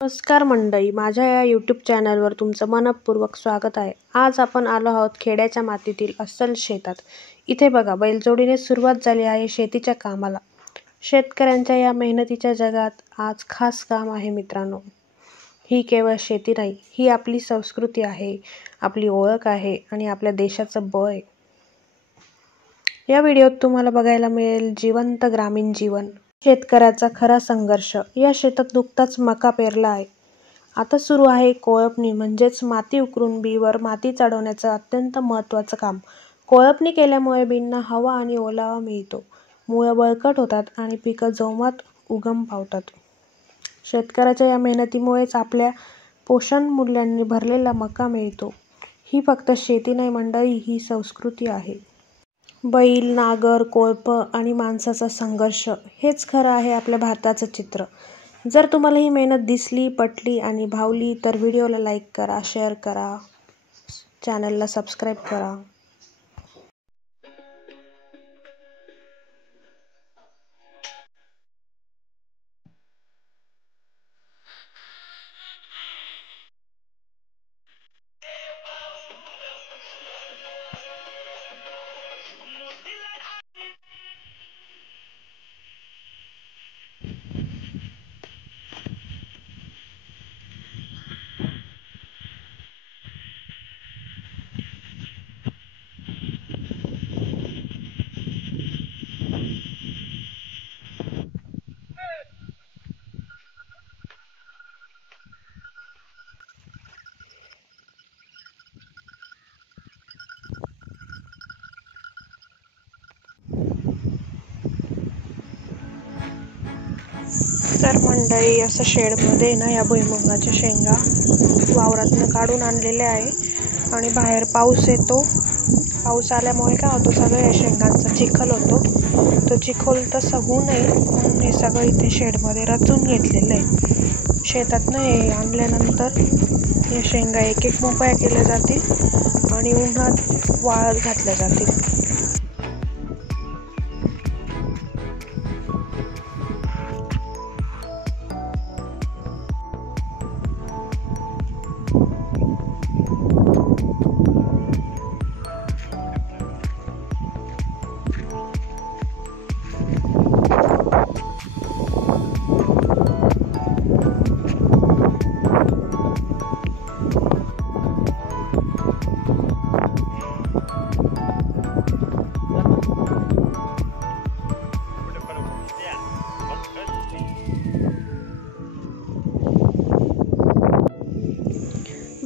नमस्कार मंडळी, माझ्या या यूट्यूब चॅनलवर तुमचं मनपूर्वक स्वागत आहे। आज आपण आलो आहोत खेड्याच्या मातीतील अस्सल शेतात। इथे बघा, बैलजोडीने सुरुवात झाली आहे शेतीच्या कामाला। शेतकऱ्यांच्या या मेहनतीच्या जगात आज खास काम आहे मित्रांनो। ही केवळ शेती नाही, ही आपली संस्कृती आहे, आपली ओळख आहे आणि आपल्या देशाचं बळ आहे। या व्हिडिओत तुम्हाला बघायला मिळेल जिवंत ग्रामीण जीवन, शेतकऱ्याचा खरा संघर्ष। या शेतात नुकताच मका पेरला आहे। आता सुरू आहे कोळपणी, म्हणजेच माती उकरून बीवर माती चढवण्याचं अत्यंत महत्त्वाचं काम। कोळपणी केल्यामुळे बींना हवा आणि ओलावा मिळतो, मुळं बळकट होतात आणि पिकं जोमात उगम पावतात। शेतकऱ्याच्या या मेहनतीमुळेच आपल्या पोषण मूल्यांनी भरलेला मका मिळतो। ही फक्त शेती नाही मंडळी, ही संस्कृती आहे। बैल, नांगर, कोळप आणि माणसाचा संघर्ष, हेच खरं आहे आपल्या भारताचं चित्र। जर तुम्हाला ही मेहनत दिसली, पटली आणि भावली तर व्हिडिओला लाईक करा, शेअर करा, चॅनलला सबस्क्राईब करा। तर मंडळी, असं शेडमध्ये ना या भुईमुगाच्या शेंगा वावरातनं काढून आणलेल्या आहे आणि बाहेर पाऊस येतो। पाऊस आल्यामुळे काय होतं, सगळं या शेंगांचा चिखल होतो। तो चिखल तसा होऊ नये म्हणून हे सगळं इथे शेडमध्ये रचून घेतलेलं आहे। शेतातनं हे आणल्यानंतर या शेंगा एक एक मोकळ्या केल्या जातील आणि उन्हात वाळत घातल्या जातील।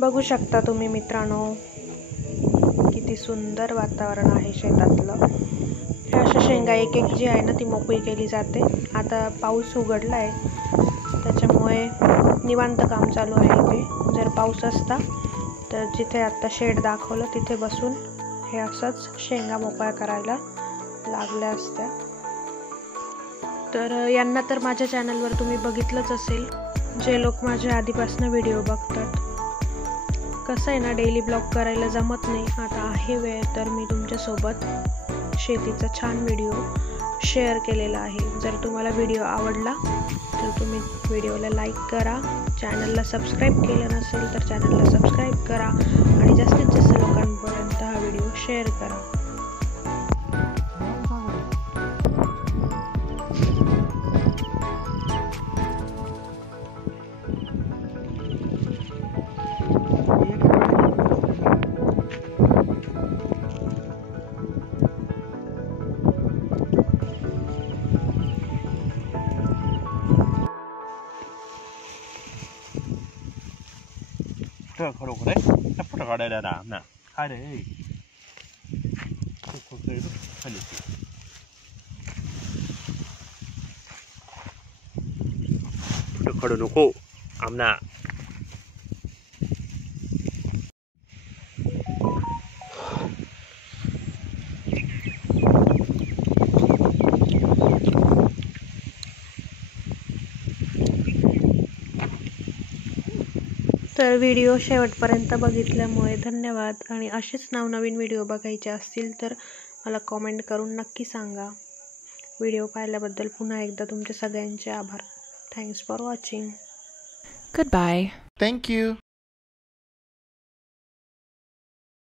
बघू शकता तुम्ही मित्रांनो, किती सुंदर वातावरण आहे शेतातलं। अशा शेंगा एक एक जी आहे ना ती मोकळी केली जाते। आता पाऊस उघडला आहे त्याच्यामुळे निवांत काम चालू आहे इथे। जर पाऊस असता तर जिथे आता शेड दाखवलं तिथे बसून हे असंच शेंगा मोकळ्या करायला लागल्या असत्या। तर यांना तर माझ्या चॅनलवर तुम्ही बघितलंच असेल, जे लोक माझ्या आधीपासून व्हिडिओ बघतात। कसं आहे ना, डेली ब्लॉग करायला जमत नाही। आता आहे वेळ तर मी तुमच्यासोबत शेतीचा छान व्हिडिओ शेअर केलेला आहे। जर तुम्हाला व्हिडिओ आवडला तर तुम्ही व्हिडिओला लाईक करा, चॅनलला सबस्क्राईब केलं नसेल तर चॅनलला सबस्क्राईब करा आणि जास्तीत जास्त लोकांपर्यंत हा व्हिडिओ शेअर करा। खरोखर रे, फोटो काढायला राम ना काय रे, खाली फोटो काढू नको आमना। तर व्हिडिओ शेवटपर्यंत बघितल्यामुळे धन्यवाद आणि असेच नवनवीन व्हिडिओ बघायचे असतील तर मला कमेंट करून नक्की सांगा। व्हिडिओ पाहिल्याबद्दल पुन्हा एकदा तुमच्या सगळ्यांचे आभार। Thanks for watching. Goodbye. Thank you.